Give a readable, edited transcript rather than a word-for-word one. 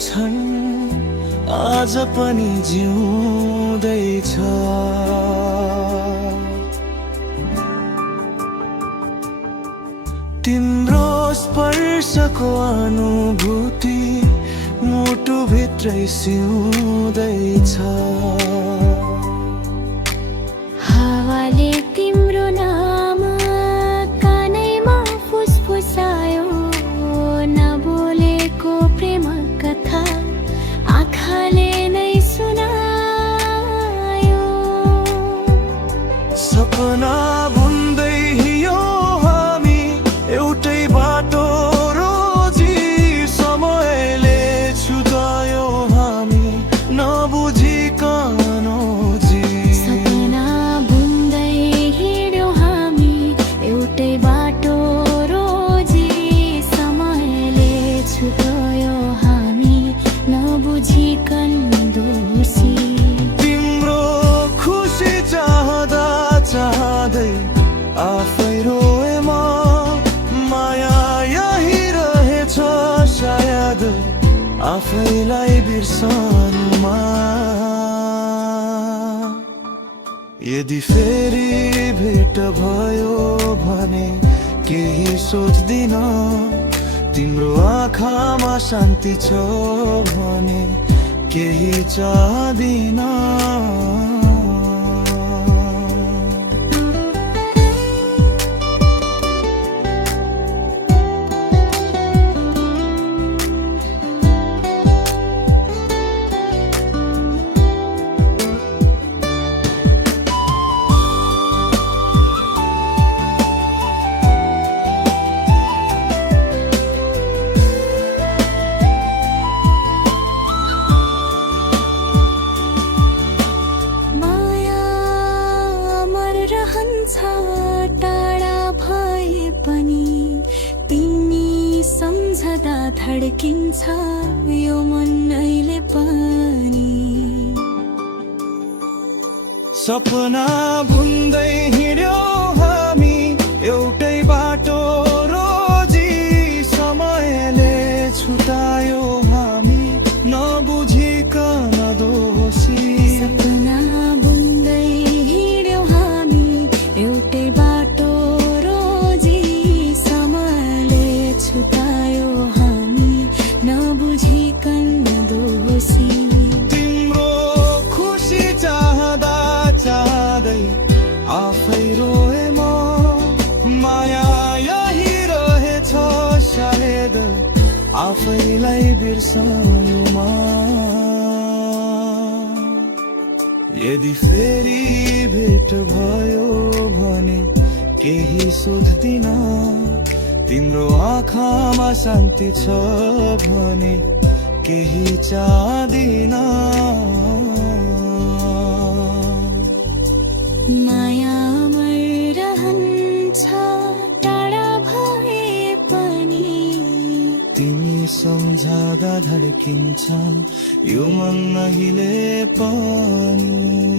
क्षण आज पनि जिउँदैछ। तिम्रो स्पर्शको अनुभूति मुटुभित्रै सिउँदैछ। हावाले तिम्रो नाम कानैमा फुसफुसायो, नबोलेको प्रेम कथा आँखाले नै सुनायो। सपना बुन्दै हिँड्यौ हामी एउटै बाटो रोजी, समयले छुटायो हामी नबुझिकन जी। सपना बुन्दै हिँड्यौ हामी एउटै बाटो रोजी, समयले छुटायो हामी नबुझिकन दोषी। तिम्रो खुसी चाहदा चाहदै आफै रोए म, माया यही रहेछ सायद आफैलाई बिर्सनुमा। यदि फेरि भेट भयो भने केही सोच्दिन, तिम्रो आँखामा शान्ति छ भने केही चाहदिन। टाढा भए पनि तिमी सम्झदा धड्किन्छ यो मन अहिले पनि। सपना बुन्दै हिँड्यौ हामी एउटै बाटो रोजी, समयले छुटायो हामी नबुझिकन दोषी। सपना बुन्दै हिँड्यौ हामी एउटै बाटो रोजी, समयले छुटायो हामी नबुझिकन दोषी। तिम्रो खुसी चाहदा चाहदै आफै रोए म, माया यही रहेछ सायद आफैलाई बिर्सनुमा। यदि फेरि भेट भयो भने केही सोध्दिन, तिम्रो आँखामा शान्ति छ भने केही चाहदिन। माया अमर रहन्छ टाढा भए पनि, तिमी सम्झदा धड्किन्छ यो मन अहिले पनि।